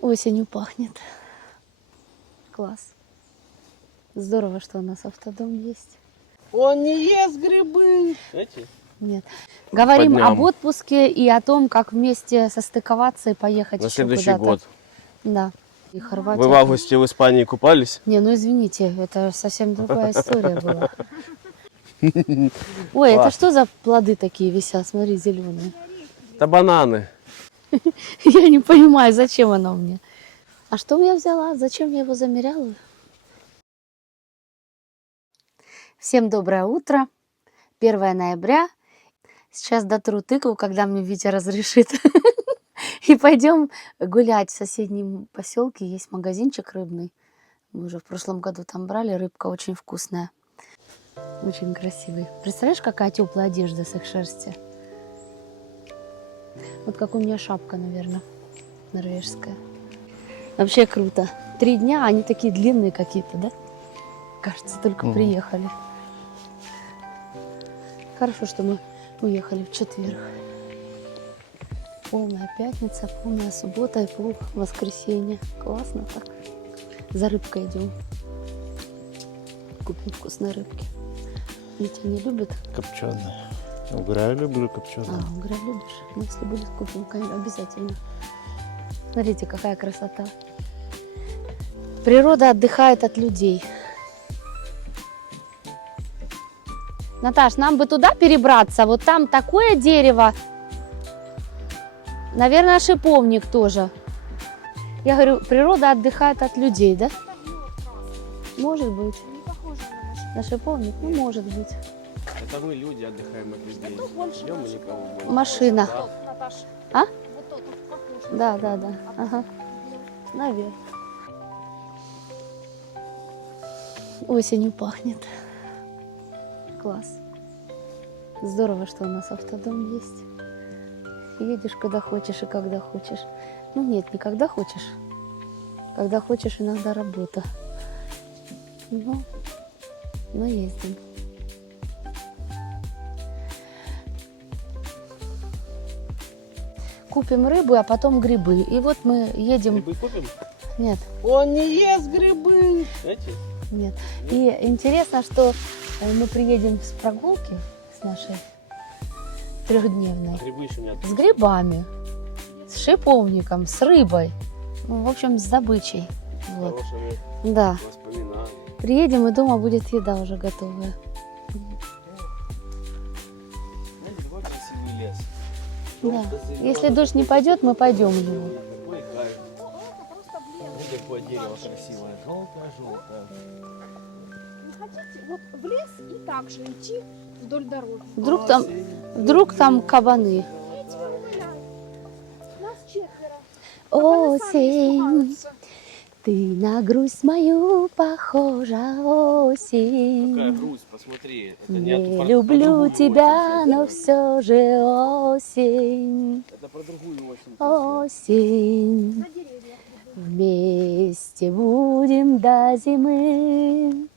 Осенью пахнет. Класс. Здорово, что у нас автодом есть. Он не ест грибы. Эти? Нет. Говорим дням. об отпуске и о том, как вместе состыковаться и поехать На еще следующий куда-то. год. Да. И Хорватия. Вы в августе в Испании купались? Не, ну извините, это совсем другая история была. Ой, это Класс. что за плоды такие висят? Смотри, зеленые. Это бананы. Я не понимаю, зачем оно мне. А что я взяла? Зачем я его замеряла? Всем доброе утро. 1 ноября. Сейчас дотру тыкву, когда мне Витя разрешит. И пойдем гулять в соседнем поселке. Есть магазинчик рыбный. Мы уже в прошлом году там брали. Рыбка очень вкусная. Очень красивый. Представляешь, какая теплая одежда с их шерсти? Вот как у меня шапка, наверное, норвежская. Вообще круто. 3 дня, они такие длинные какие-то, да? Кажется, только приехали. Хорошо, что мы уехали в четверг. Полная пятница, полная суббота и пол воскресенья. Классно так. За рыбкой идем. Купим вкусной рыбки. Витя не любит? Копченая. Угра люблю копченую. Угра любишь? Ну, если будет, купим, конечно, обязательно. Смотрите, какая красота. Природа отдыхает от людей. Наташ, нам бы туда перебраться. Вот там такое дерево. Наверное, шиповник тоже. Я говорю, природа отдыхает от людей, да? Может быть. На шиповник? Ну, может быть. Это мы, люди, отдыхаем от людей. Идем и никого больше. Машина. Наташ, А? вот тот вот похож. Да. Ага. Наверх. Осенью пахнет. Класс. Здорово, что у нас автодом есть. Едешь куда хочешь и когда хочешь. Ну нет, не когда хочешь. Когда хочешь, иногда работа. Но ездим. Купим рыбу, а потом грибы. И вот мы едем... Грибы купим? Нет. Он не ест грибы. Эти? Нет. И интересно, что мы приедем с прогулки, с нашей 3-дневной, Грибы еще нет. с грибами, с шиповником, с рыбой, ну, в общем, с добычей. Вот. Хорошими Да. воспоминаниями. Приедем, и дома будет еда уже готовая. Знаете, какой красивый лес. Да. Если дождь не пойдет, мы пойдем в него. Какой кайф. Смотри, какое дерево красивое. Желтое. Не хотите вот в лес и так же идти вдоль дороги? Вдруг там кабаны. Идите погулять. Нас 4. Осень, Испугаются. ты на грусть мою похожа, Какая осень. грусть, посмотри. Это Не от- про люблю другую тебя, осень. но все же осень, Это про другую осень. осень. На деревьях. Вместе будем до зимы,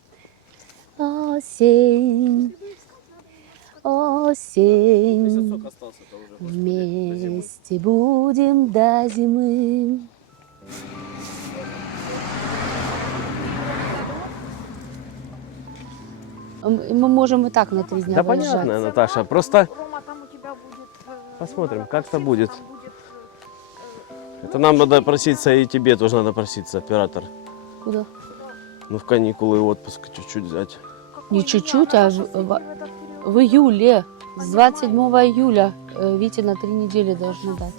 осень, Весь осень. сок остался-то уже. Господи, до зимы. Вместе будем до зимы. Мы можем и так на 3 дня Да выезжать. понятно, Наташа. Просто Рома, там у тебя будет... посмотрим, как-то будет. Там будет Это нам надо проситься, и тебе тоже надо проситься, оператор. Куда? Ну, в каникулы и отпуск чуть-чуть взять. Не чуть-чуть, а в июле. С 27 июля Вите на 3 недели должны дать.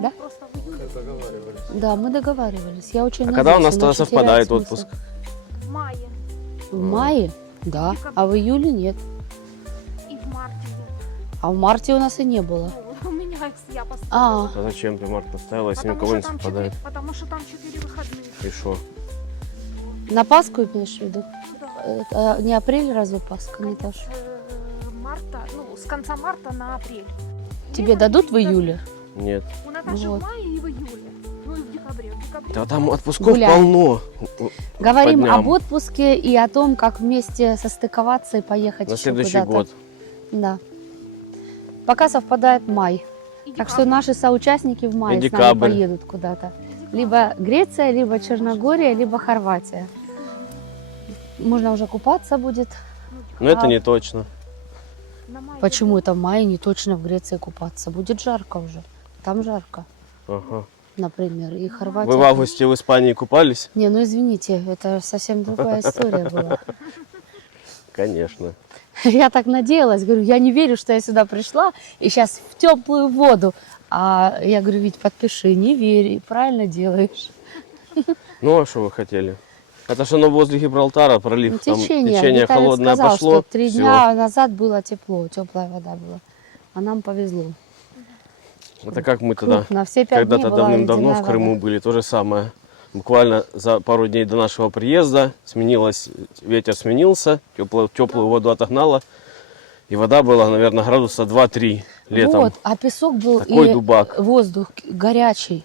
Да? Просто в июле. Да, мы договаривались. Я очень А когда у нас надеюсь, тогда иначе теряет совпадает смысл. отпуск? В мае В мае? Да. А в июле нет. и в марте. А в марте у нас и не было. Ну, у меня я поставила. А зачем ты март поставила, если ни у кого не совпадает? Потому что там 4 выходных. И что? На Пасху имеешь в виду? Да. Не апрель, разве Пасха, не Конец, тоже? марта, ну, с конца марта на апрель. Тебе дадут в июле? Нет. У Наташи Вот. в мае и в июле. Ну и в декабре. В декабре Да там отпусков Гуляем. полно. Говорим По дням. об отпуске и о том, как вместе состыковаться и поехать На еще следующий куда-то. год. Да. Пока совпадает май. И Так что декабрь. наши соучастники в мае И с нами декабрь. поедут куда-то. Либо Греция, либо Черногория, либо Хорватия. Можно уже купаться будет. Но это А- не точно. На мае Почему это в мае не точно в Греции купаться? Будет жарко уже. Там жарко, Ага. например. И Хорватия. Вы в августе в Испании купались? Не, ну извините, это совсем другая история была. Конечно. Я так надеялась, говорю, я не верю, что я сюда пришла и сейчас в теплую воду. А я говорю, Вить, подпиши, не верь, и правильно делаешь. Ну, а что вы хотели? Это же оно возле Гибралтара, пролив, Ну, там течение. течение Виталий холодное сказал, пошло. что 3 всё. дня назад было тепло, теплая вода была. А нам повезло. Это как мы тогда, Крупно, все 5 дней когда была давным-давно ледяная в Крыму вода. были, то же самое. Буквально за пару дней до нашего приезда ветер сменился, теплую воду отогнало. И вода была, наверное, градуса 2-3 летом. Вот, а песок был Такой и дубак. воздух горячий.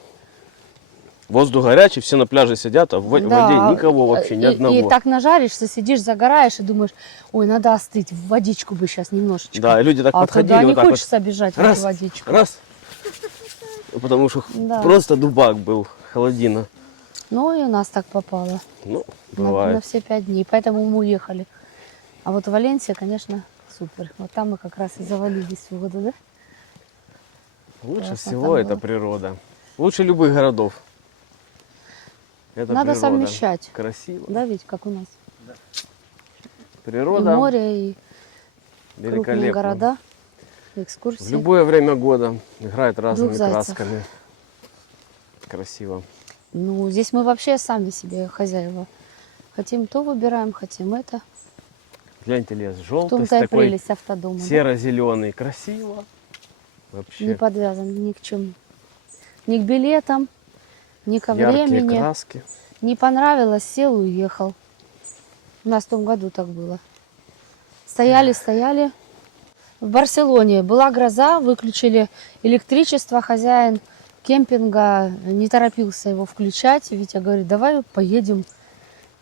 Воздух горячий, все на пляже сидят, а в Да, воде никого вообще, ни одного. И так нажаришься, сидишь, загораешь и думаешь, ой, надо остыть, в водичку бы сейчас немножечко. Да, и люди так а подходили, туда не вот так вот. хочется бежать в Раз, эту водичку. Раз. Потому что Да. просто дубак был, холодина. Ну и у нас так попало. Ну, На бывает. все 5 дней. Поэтому мы уехали. А вот Валенсия, конечно, супер. Вот там мы как раз и завалились в воду, да? Лучше Классно всего там это было. природа. Лучше любых городов. Это Надо природа. совмещать. Красиво. Да, ведь как у нас. Природа И море, и крупные великолепна. города, В экскурсии. любое время года играет разными Двух зайцев. красками. Красиво. Ну, здесь мы вообще сами себе хозяева. Хотим то выбираем, хотим это. Гляньте, лес В желтый, том-то и такой прелесть автодома. да? серо-зеленый. Красиво. Вообще. Не подвязан ни к чему. Ни к билетам, ни ко Яркие времени. краски. Не понравилось, сел и уехал. У нас в том году так было. Стояли. В Барселоне была гроза, выключили электричество, хозяин кемпинга не торопился его включать. Витя говорит, давай поедем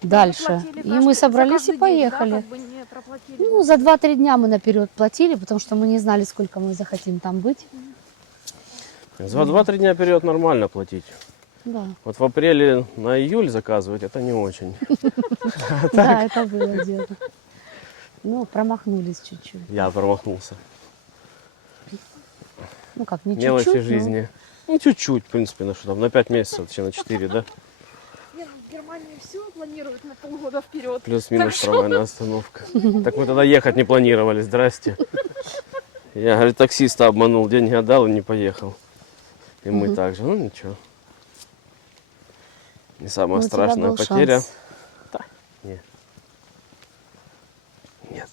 дальше. Платили И мы за собрались каждый и день, поехали. да, как бы не проплатили. Ну, за 2-3 дня мы наперед платили, потому что мы не знали, сколько мы захотим там быть. За 2-3 дня вперед нормально платить. Да, Вот в апреле на июль заказывать это не очень. да, это было дело. Ну, промахнулись чуть-чуть. Я промахнулся. Ну как, не Мелочи чуть-чуть, но- жизни. Ну, чуть-чуть, в принципе, на что там, на 5 месяцев, точнее, на 4, да? Нет, в Германии все планируют на полгода вперед. Плюс-минус трамвайная остановка. Так мы тогда ехать не планировали, здрасте. Я, говорит, таксиста обманул, деньги отдал и не поехал. И мы так же, ну ничего. Не самая Ну, у тебя страшная был потеря. шанс. Нет.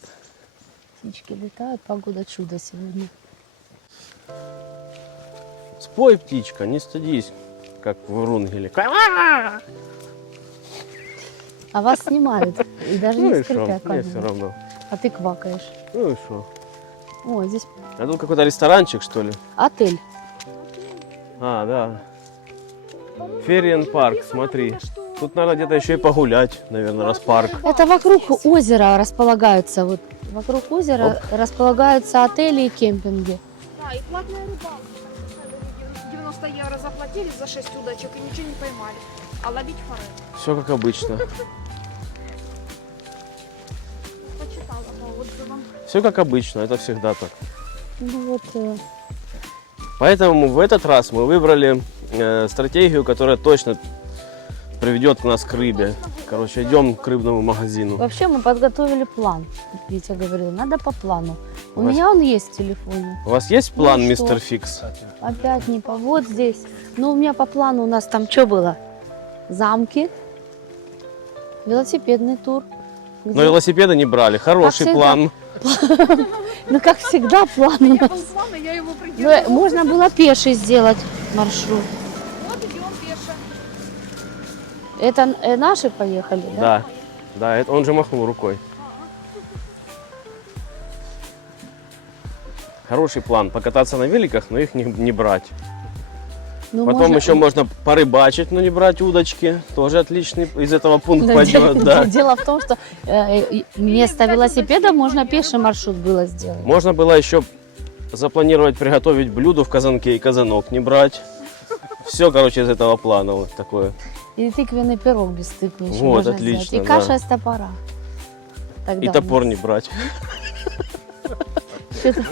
Птички летают, погода чудо сегодня. Спой, птичка, не стыдись, как в Врунгеле. А вас снимают и даже Ну не и что, скрипят мне все камеры. равно. А ты квакаешь. Ну и что? О, здесь А тут какой-то ресторанчик, что ли? отель. А, да. Ферриен парк, смотри. Тут, наверное, где-то еще и погулять, наверное, раз парк. Это вокруг озера располагаются. Вот вокруг озера располагаются отели и кемпинги. Да, и платная рыбалка. 90 евро заплатили за 6 удочек и ничего не поймали. А ловить форель. Все как обычно. Почитала по отзывам. Все как обычно, это всегда так. Ну вот, Поэтому в этот раз мы выбрали стратегию, которая точно приведет нас к рыбе. Короче, идем к рыбному магазину. вообще мы подготовили план. Витя говорил, надо по плану. У У вас- меня он есть в телефоне. У вас есть план, Ну что? мистер Фикс? Опять не по вот здесь. Но у меня по плану у нас там что было? Замки, велосипедный тур. Но где- велосипеды не брали. Хороший всегда. план. Ну, как всегда, план у Я нас. был план, и я его Ну, придерживала. можно было пеший сделать маршрут. Вот идем пеше. Это наши поехали, да? Да. Да, это он же махнул рукой. Хороший план. Покататься на великах, но их не брать. Ну, Потом можно- еще можно порыбачить, но не брать удочки. Тоже отличный из этого пункт Да, пойдет. Да. Дело в том, что вместо велосипеда можно пеший маршрут было сделать. Можно было еще запланировать приготовить блюдо в казанке и казанок не брать. Все, короче, из этого плана вот такое. И тыквенный пирог без тыквы еще Вот, можно отлично, взять. И да. каша из топора. Тогда И у топор нас не брать. что-то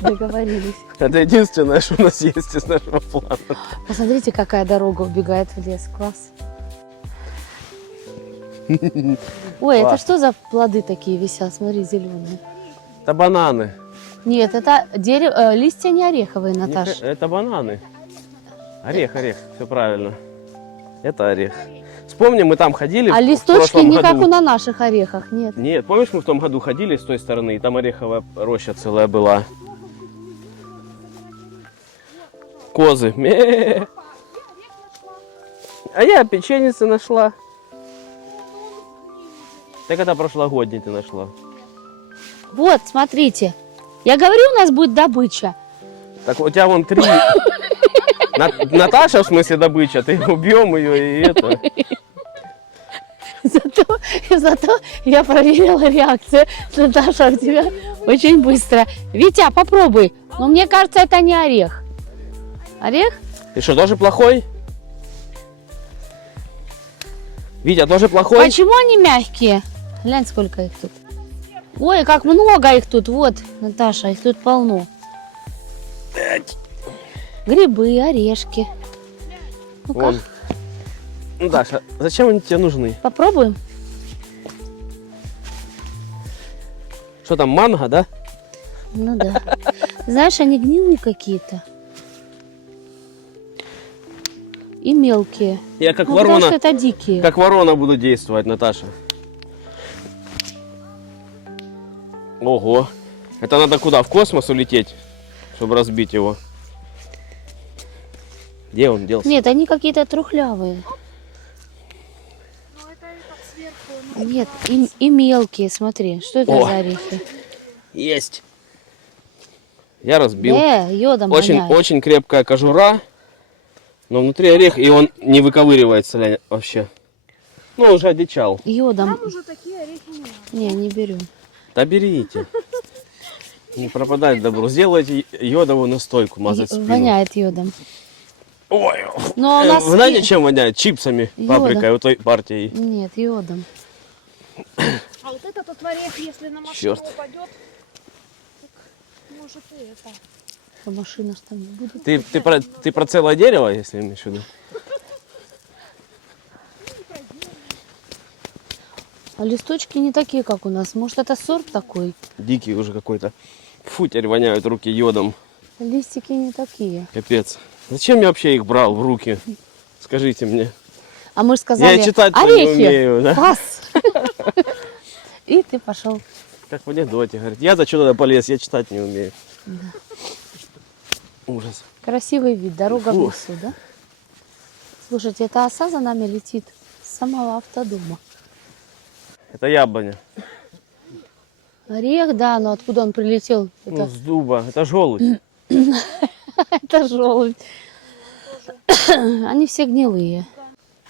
договорились. Это единственное, что у нас есть из нашего плана. Посмотрите, какая дорога убегает в лес. Класс. Ой, это Класс. что за плоды такие висят? Смотри, зеленые. Это бананы. Нет, это дерево, листья не ореховые, Наташ. Это бананы. Орех, все правильно. Это орех. Вспомни, мы там ходили А в листочки прошлом не как году. на наших орехах, нет. Нет, помнишь, мы в том году ходили с той стороны, и там ореховая роща целая была. Козы. Ме. А я печеницы нашла. Так это прошлогодний ты нашла. Вот, смотрите. Я говорю, у нас будет добыча. Так у тебя вон 3. Наташа, в смысле, добыча. Ты убьем ее и это. Зато я проверила реакцию. Наташа, у тебя очень быстро. Витя, попробуй. Но мне кажется, это не орех. Орех? Ты что, тоже плохой? Витя, тоже плохой? Почему они мягкие? Глянь, сколько их тут. Ой, как много их тут. Вот, Наташа, их тут полно. Грибы, орешки. Ну-ка, Вон. Ну, Даша, зачем они тебе нужны? попробуем. Что там, манго, да? Ну да. Знаешь, они гнилые какие-то. И мелкие. Я как Ну, потому что ворона, это дикие. как ворона буду действовать, Наташа. Ого. Это надо куда? В космос улететь, чтобы разбить его. Где он делся? Нет, они какие-то трухлявые. Ну это сверху. Нет, и мелкие, смотри. Что это О. за орехи? Есть. Я разбил. Йодом Очень, воняет. очень крепкая кожура, но внутри орех, и он не выковыривается вообще. Ну, уже одичал. Йодом. Нам уже такие орехи не надо. Не, не берем. Да берите. Не пропадать добро. Сделайте йодовую настойку, мазать спину. Воняет йодом. Ой, Но у нас вы знаете, чем воняет? Чипсами, Йодом. паприкой, у той партии. Нет, йодом. А вот этот вот орех, если на машину Чёрт. упадет, так может и это. А машина ж там не будет. Ты про целое дерево, если имеешь в виду? А листочки не такие, как у нас. Может, это сорт такой? Дикий уже какой-то. Фу, теперь воняют руки йодом. Листики не такие. Капец. Зачем я вообще их брал в руки? Скажите мне. А мы же сказали, Я и читать-то не орехи, умею, да? класс. И ты пошел. Как в анекдоте, говорит, я-то что туда полез, я читать не умею. Ужас. Красивый вид, дорога в Фу. лесу, да? Слушайте, эта оса за нами летит с самого автодома. Это яблоня. Орех, да, но откуда он прилетел? Ну, Это, с дуба. Это желудь. это желудь. Они все гнилые.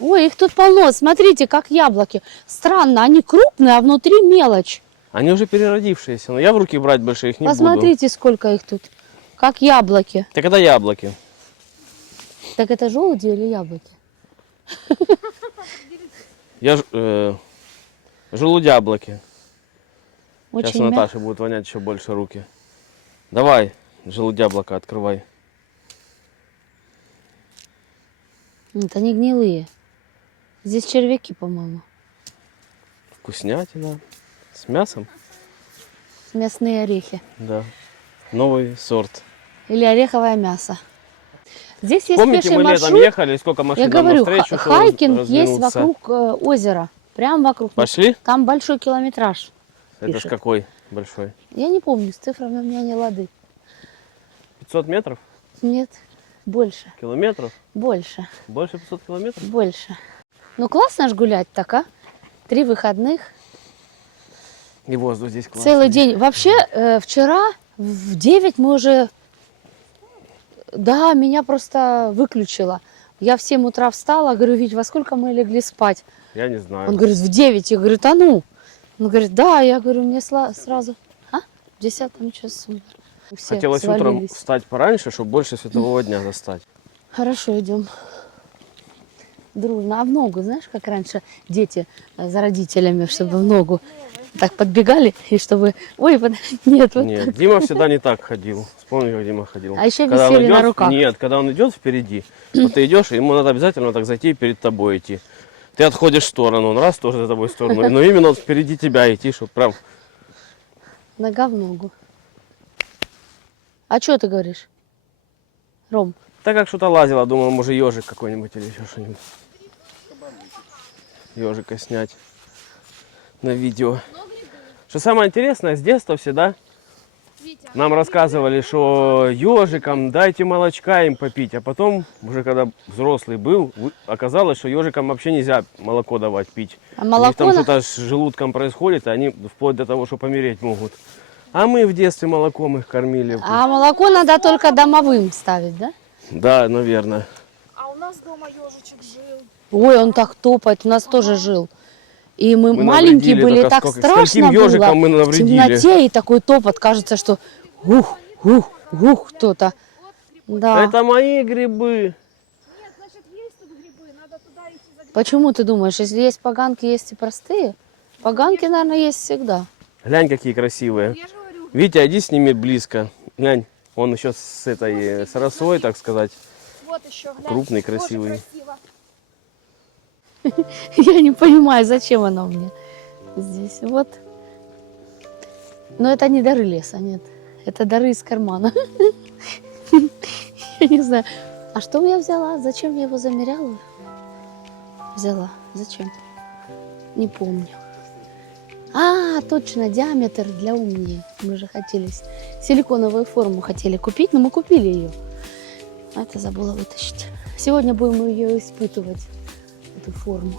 Ой, их тут полно. Смотрите, как яблоки. Странно, они крупные, а внутри мелочь. Они уже переродившиеся, но я в руки брать больше их не буду. Посмотрите, сколько их тут. Как яблоки. Так это яблоки. Так это желуди или яблоки? Желудяблоки. Сейчас Очень у мягко. Наташи будут вонять еще больше руки. Давай, желудяблоко открывай. Нет, они гнилые. Здесь червяки, по-моему. Вкуснятина. С мясом? Мясные орехи. Да. Новый сорт. Или ореховое мясо. Здесь есть Помните, пеший мы летом маршрут. ехали, сколько машин Я нам говорю, навстречу, что хайкинг есть раздвинулся. вокруг озера. Прям вокруг. Пошли? Там большой километраж. Это ж пишет. какой большой? Я не помню, с цифрами у меня не лады. 500 метров? Нет, больше. Километров? Больше. Больше 500 километров? Больше. Ну классно ж гулять так, а? 3 выходных. И воздух здесь классный. Целый день. Вообще, вчера в 9 мы уже... Да, меня просто выключило. Я в 7 утра встала, говорю, Вить, во сколько мы легли спать? Я не знаю. Он говорит, в 9. Я говорю, да ну. Он говорит, да. Я говорю, мне сразу... А? В 10 часу. Все Хотелось утром свалились. встать пораньше, чтобы больше светового дня застать. Хорошо, идем. Дружно. А в ногу, знаешь, как раньше дети за родителями, чтобы в ногу так подбегали, и чтобы... Ой, нет, вот Нет, так. Дима всегда не так ходил. Вспомни, как Дима ходил. А еще Когда он висели на идет- руках. Нет, когда он идет впереди, вот ты идешь, ему надо обязательно так зайти и перед тобой идти. Ты отходишь в сторону, он раз тоже за тобой в сторону. Но именно вот впереди тебя идти, чтобы прям... Нога в ногу. А что ты говоришь, Ром? Так как что-то лазило, думал, может ежик какой-нибудь или еще что-нибудь. Ежика снять на видео. Что самое интересное, с детства всегда нам рассказывали, что ежикам дайте молочка им попить, а потом, уже когда взрослый был, оказалось, что ежикам вообще нельзя молоко давать пить. А У них молоко... там что-то с желудком происходит, и они вплоть до того, что помереть могут. А мы в детстве молоком их кормили. А молоко надо только домовым ставить, да? Да, наверное. А у нас дома ежичек жил. Ой, он так топает, у нас тоже жил. И мы Мы маленькие навредили, были, только так сколько- страшно скольким было. ежикам мы В навредили. темноте и такой топот, кажется, что гух кто-то. Да. Это мои грибы. Нет, значит, есть тут грибы, надо туда идти за грибами. Почему ты думаешь, если есть поганки, есть и простые? Поганки, наверное, есть всегда. Глянь, какие красивые. Я же говорю, Витя, иди с ними близко. Глянь, он еще с этой, с росой, так сказать. вот еще, глянь. Крупный, тоже красивый. красиво. Я не понимаю, зачем оно мне здесь. Вот. Но это не дары леса, нет. Это дары из кармана. Я не знаю. А что я взяла? Зачем я его замеряла? Взяла. Зачем? Не помню. А, точно, диаметр для умнее. Мы же хотели силиконовую форму хотели купить, но мы купили ее. А это забыла вытащить. Сегодня будем ее испытывать, эту форму.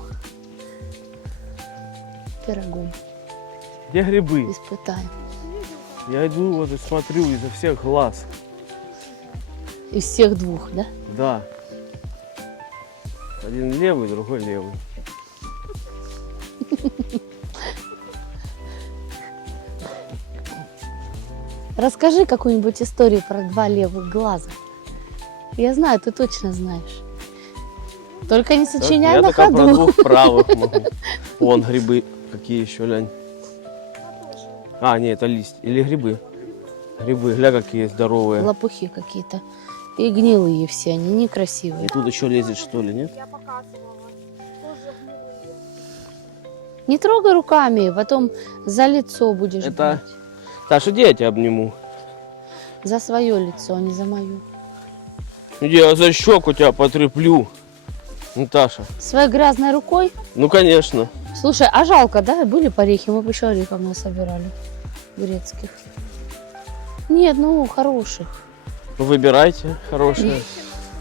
Пирогом Где грибы? испытаем. Я иду вот и смотрю изо всех глаз. Из всех двух, да? Да. Один левый, другой левый. Расскажи какую-нибудь историю про два левых глаза. Я знаю, ты точно знаешь. Только не сочиняй Я на только про ходу. двух правых могу. Вон грибы. Какие еще, глянь. А, нет, это листья. Или грибы. Грибы, гля, какие здоровые. Лопухи какие-то. И гнилые все, они некрасивые. И тут еще лезет, что ли, нет? Я показывала. Тоже гнилые. Не трогай руками, потом за лицо будешь Это- брать. Таша, иди я тебя обниму. За свое лицо, а не за мое. Иди, я за щеку тебя потреплю. Наташа. Своей грязной рукой? Ну, конечно. Слушай, а жалко, да? Были порехи, мы бы еще орехов насобирали. Грецких. Нет, ну, хороших. Ну, выбирайте хорошие.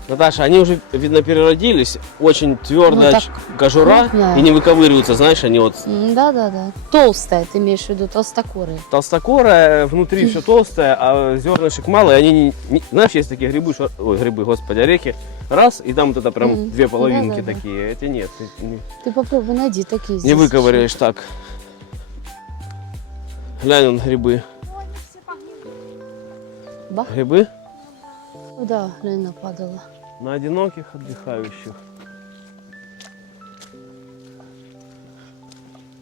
Наташа, они уже, видно, переродились. Очень твердая Ну, так кожура крупная. и не выковыриваются, знаешь, они вот Да. Толстая, ты имеешь в виду, толстокорые. толстокорая, внутри все толстое, а зернышек мало, и они, знаешь, есть такие грибы, ой, грибы, господи, орехи, раз, и там вот это прям Мгм. две половинки Да-да-да. такие, эти нет, Ты попробуй найди такие не здесь. выковыряешь так. Глянь, вон грибы. Ну, они все погнили. Бах. Грибы Да, глянь, нападала. на одиноких отдыхающих.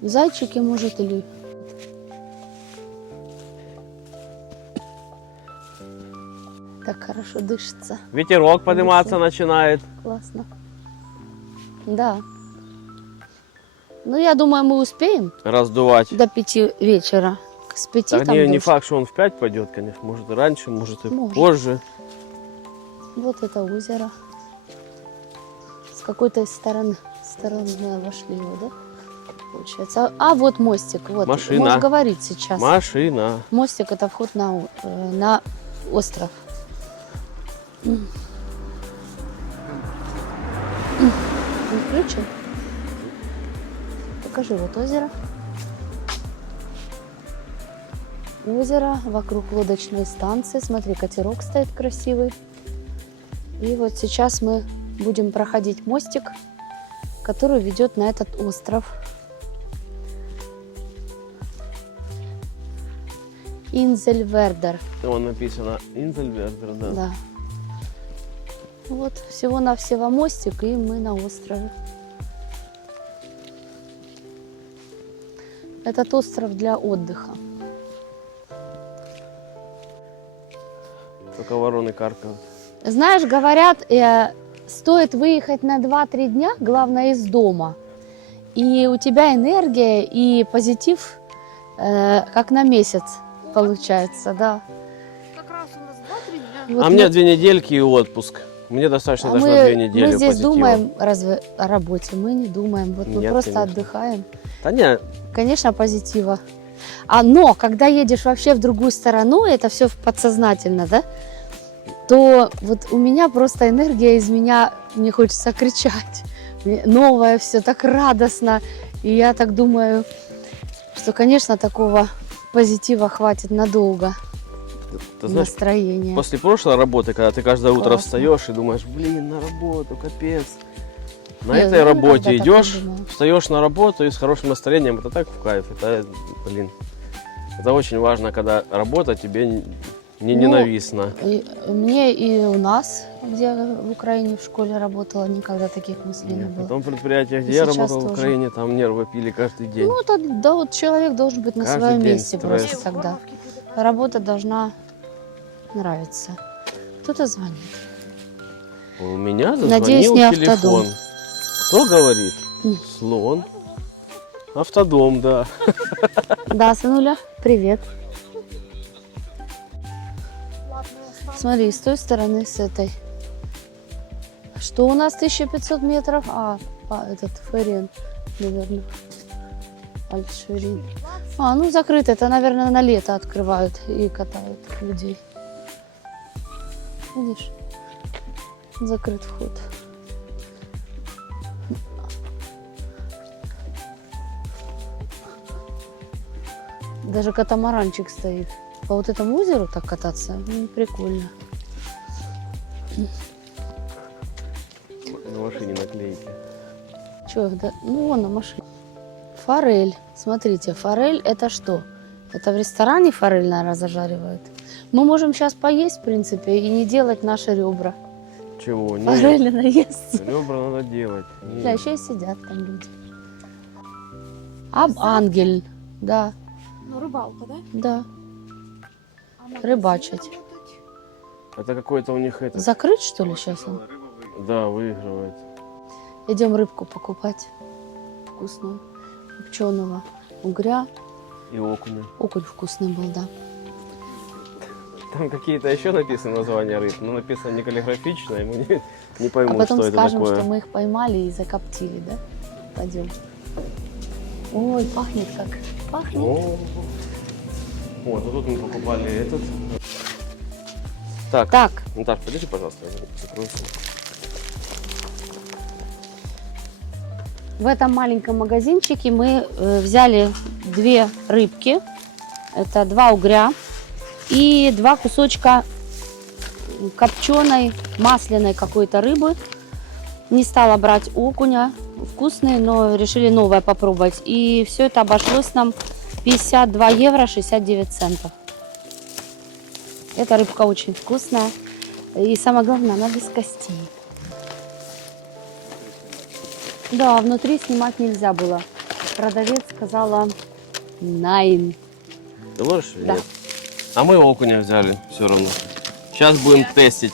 Зайчики, может, или... Так хорошо дышится. Ветерок подниматься начинает. Классно. Да. Ну, я думаю, мы успеем Раздувать. до 5 вечера. С 5 Так там не дождь. факт, что он в 5 пойдет, конечно. Может и раньше, может и Может. позже. Вот это озеро. С какой-то стороны вошли его, да? Получается. А вот мостик. Вот. Машина. Можешь говорить сейчас. Машина. Мостик — это вход на остров. Он включен? Покажи, вот озеро. Озеро, вокруг лодочной станции. Смотри, катерок стоит красивый. И вот сейчас мы будем проходить мостик, который ведет на этот остров. Инзельвердер. Вон написано Инзельвердер, да. Да. Вот всего-навсего мостик, и мы на острове. Этот остров для отдыха. Только вороны каркают. Знаешь, говорят, стоит выехать на 2-3 дня, главное, из дома. И у тебя энергия и позитив как на месяц получается, да. Как раз у нас 2-3 дня. Вот А мы- мне 2 недельки и отпуск. Мне достаточно а даже мы, на 2 недели мы здесь позитива. думаем разве о работе? Мы не думаем. Вот мы Нет, просто конечно. отдыхаем. Да не, Конечно, позитива. Но когда едешь вообще в другую сторону, это все подсознательно, да? То вот у меня просто энергия из меня, мне хочется кричать. Новое все так радостно. И я так думаю, что, конечно, такого позитива хватит надолго. ты знаешь, Настроение. после прошлой работы, когда ты каждое утро Классно. встаешь и думаешь, блин, на работу, капец. На Нет, этой я работе никогда так не идешь, думала. встаешь на работу и с хорошим настроением, это так в кайф. Это, блин, это очень важно, когда работа тебе не Ну, ненавистна. И мне и у нас, где я в Украине в школе работала, никогда таких мыслей не Нет, было. на том предприятии, где И я сейчас работал в тоже. Украине, там нервы пили каждый день. Ну, это, да, вот человек должен быть на Каждый своем день месте стресс. просто тогда. Горловки пили. Работа должна нравиться. Кто-то звонит. У меня Надеюсь, зазвонил не телефон. автодом. Кто говорит? М. Слон. Автодом, да. Да, сынуля, привет. Ладно, я останусь. Смотри, с той стороны, с этой. Что у нас 1500 метров? Этот Ферин, наверное. Альширин. Ну закрыто. Это, наверное, на лето открывают и катают людей. Видишь? Закрыт вход. Даже катамаранчик стоит. По вот этому озеру так кататься, прикольно. На машине наклейки. Че, да? Ну, вон на машине. Форель. Смотрите, форель это что? Это в ресторане форель, наверное, зажаривают. Мы можем сейчас поесть, в принципе, и не делать наши ребра. Чего? Нет. Форели наесться. Ребра надо делать. Нет. Да, еще и сидят там люди. Ангель. Да, Ну, рыбалка, да? да. А магазин Рыбачить. работать? Это какой-то у них это. Закрыть, что ли, сейчас он? Да, выигрывает. Идем рыбку покупать. Вкусную. Копченого угря. И окуня. Окунь вкусный был, да. Там какие-то еще написаны названия рыб, но написано не каллиграфично, и мы не А пойму, потом что это скажем, такое. что мы их поймали и закоптили, да? Пойдем. Ой, пахнет как. Пахнет. О, вот, тут мы покупали этот. Так, Так, Наташ, подержи, пожалуйста, я закрою сумку. в этом маленьком магазинчике мы взяли 2 рыбки. Это 2 угря и 2 кусочка копченой, масляной какой-то рыбы. Не стала брать окуня. Вкусные, но решили новое попробовать. И все это обошлось нам 52 евро 69 центов. Эта рыбка очень вкусная. И самое главное, она без костей. Да, внутри снимать нельзя было. Продавец сказала nine. Ты можешь? Да. Нет. А мы окуня взяли все равно. Сейчас будем тестить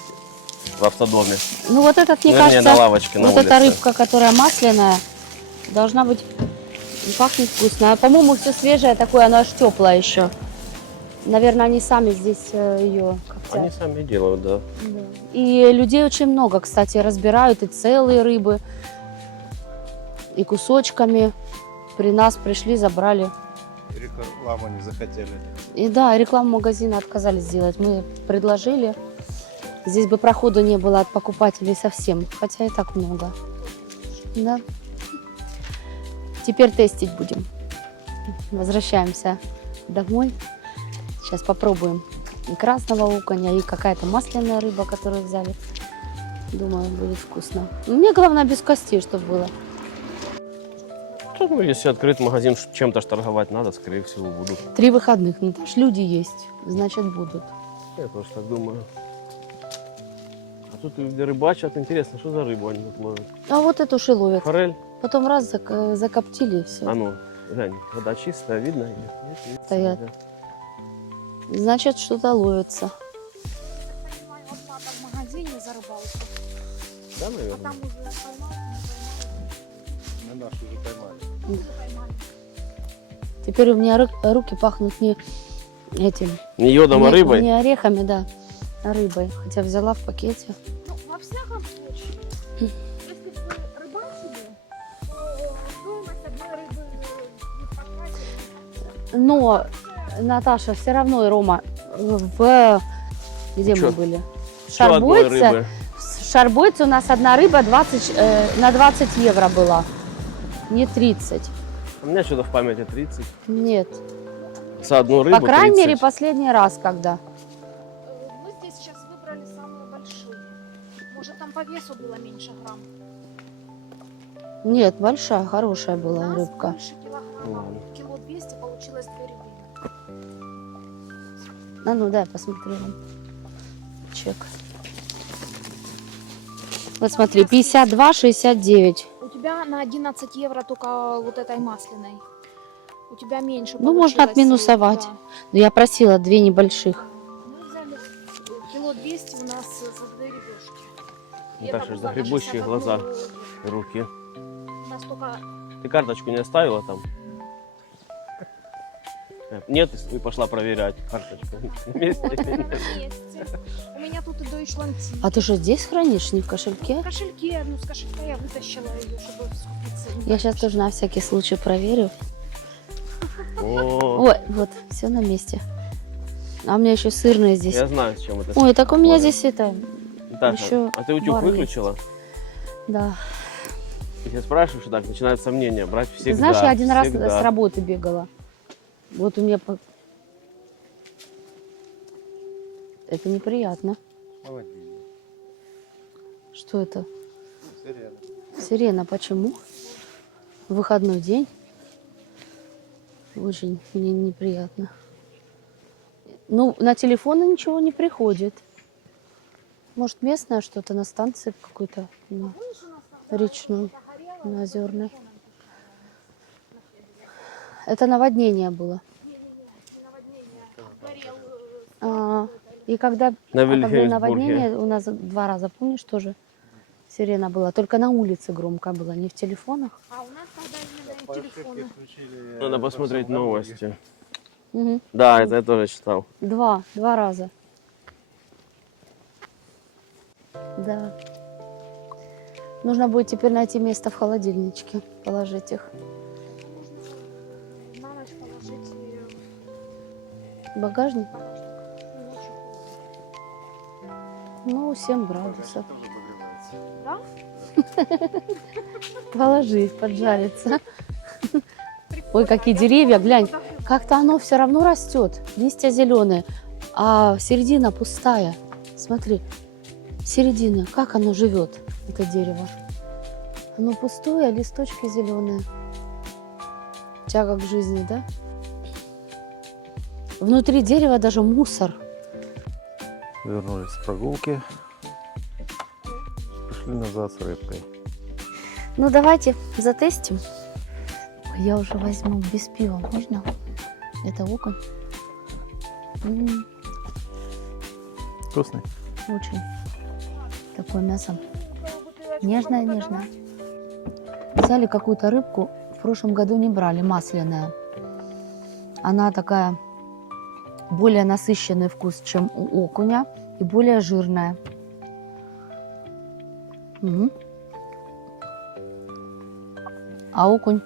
в автодоме. Ну вот этот, мне Вернее, кажется, на лавочке на вот улице. эта рыбка, которая масляная, должна быть, пахнет вкусно. А, по-моему, все свежее такое, оно аж теплое еще. Наверное, они сами здесь ее коптят. Они сами делают, да. Да. И людей очень много, кстати, разбирают и целые рыбы, и кусочками. При нас пришли, забрали. Рекламу не захотели. И да, рекламу магазина отказались сделать. Мы предложили. Здесь бы проходу не было от покупателей совсем, хотя и так много. Да. Теперь тестить будем. Возвращаемся домой. Сейчас попробуем и красного окуня, и какая-то масляная рыба, которую взяли. Думаю, будет вкусно. Мне главное без костей, чтобы было. ну, если открыт магазин, чем-то ж торговать надо, скорее всего, будут. 3 выходных, ну там ж люди есть, значит будут. Я тоже так думаю. А тут люди рыбачат. Интересно, что за рыбу они тут ловят? А вот эту ж и ловят. Форель? Потом раз закоптили и все. А ну, глянь, вода чистая, видно ее? Нет, видно, Стоят. да. Значит, что-то ловится. Я понимаю, оплата в магазине за рыбалку. Да, А наверное. там уже поймал, Мы нашу уже поймали. не поймали. Теперь у меня руки пахнут не этим. Не йодом, а не, рыбой? не орехами, да, а рыбой. Хотя взяла в пакете. Ну, во всяком случае, если бы вы рыбачили, то стоимость одной рыбы не потратили. Но, Наташа, все равно, и Рома, в... Где Чё? мы были? В Что одной Шарбойце. рыбы? В Шарбойце у нас одна рыба 20, на 20 евро была. Не 30. У меня что-то в памяти 30. Нет. За одну рыбу По крайней 30. мере, последний раз, когда. Мы здесь сейчас выбрали самую большую. Может, там по весу было меньше грамм. Нет, большая, хорошая У была нас рыбка. больше килограмма. Ладно. Кило 200 получилось 2 рыбы. А ну дай посмотрю. Чек. Вот смотри, 52,69. У тебя на 11 евро только вот этой масляной. У тебя меньше Ну, можно получилось, отминусовать. да. Но я просила 2 небольших. Мы взяли кило 200 у нас за 2 рыбешки. И Наташа, это было на загребущие 61 глаза. рубль. Руки. У нас только Ты карточку не оставила там? Нет, и пошла проверять карточку. Вместе. вместе. У меня тут и Deutschland Tea. А ты что, здесь хранишь, не в В кошельке? кошельке, ну с кошелька я вытащила ее, чтобы скупиться. Я сейчас тоже на всякий случай проверю. О, Ой, вот, все на месте. А у меня еще сырные здесь. я знаю, с чем это. Ой, так у меня Ой. здесь это, Наташа, еще а ты утюг бар выключила? да. Если спрашиваешь, так начинают сомнения. Брать всегда. Ты знаешь, я один раз всегда. с работы бегала. Вот у меня... Это неприятно. Молодец. Что это? Сирена. Сирена, почему? Выходной день. Очень мне неприятно. Ну, на телефоны ничего не приходит. Может, местное что-то на станции какой-то, на речной, на озерной. Это наводнение было. И когда, На когда Вильгельмсбурге. наводнение, у нас 2 раза, помнишь, тоже сирена была. Только на улице громко было, не в телефонах. А у нас тогда именно телефоны. Включили, Надо посмотреть в прошлом году. новости. Мгм. Да, это я тоже читал. 2 раза. Да. Нужно будет теперь найти место в холодильничке, положить их. На ночь положить В багажник? в багажник. Ночью холодно. Ну, 7 градусов. Тоже подогревается. Да? Положи, поджарится. Ой, какие деревья, глянь. Как-то оно все равно растет. Листья зеленые, а середина пустая. Смотри, середина, как оно живет, это дерево. Оно пустое, а листочки зеленые. Тяга к жизни, да? Внутри дерева даже мусор. Вернулись с прогулки. Пошли назад с рыбкой. Ну, давайте затестим. Ой, я уже возьму без пива, можно? Это окунь. Вкусный. Очень. Такое мясо. Нежное. Взяли какую-то рыбку, в прошлом году не брали, масляная. Она такая, более насыщенный вкус, чем у окуня, и более жирная. Мгм. А окунь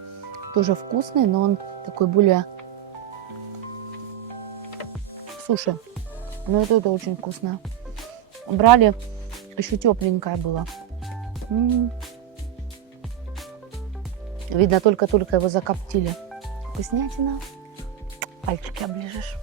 тоже вкусный, но он такой более суши. Но это очень вкусно. Брали, еще тепленькая была. Видно, только-только его закоптили. Вкуснятина. Пальчики оближешь.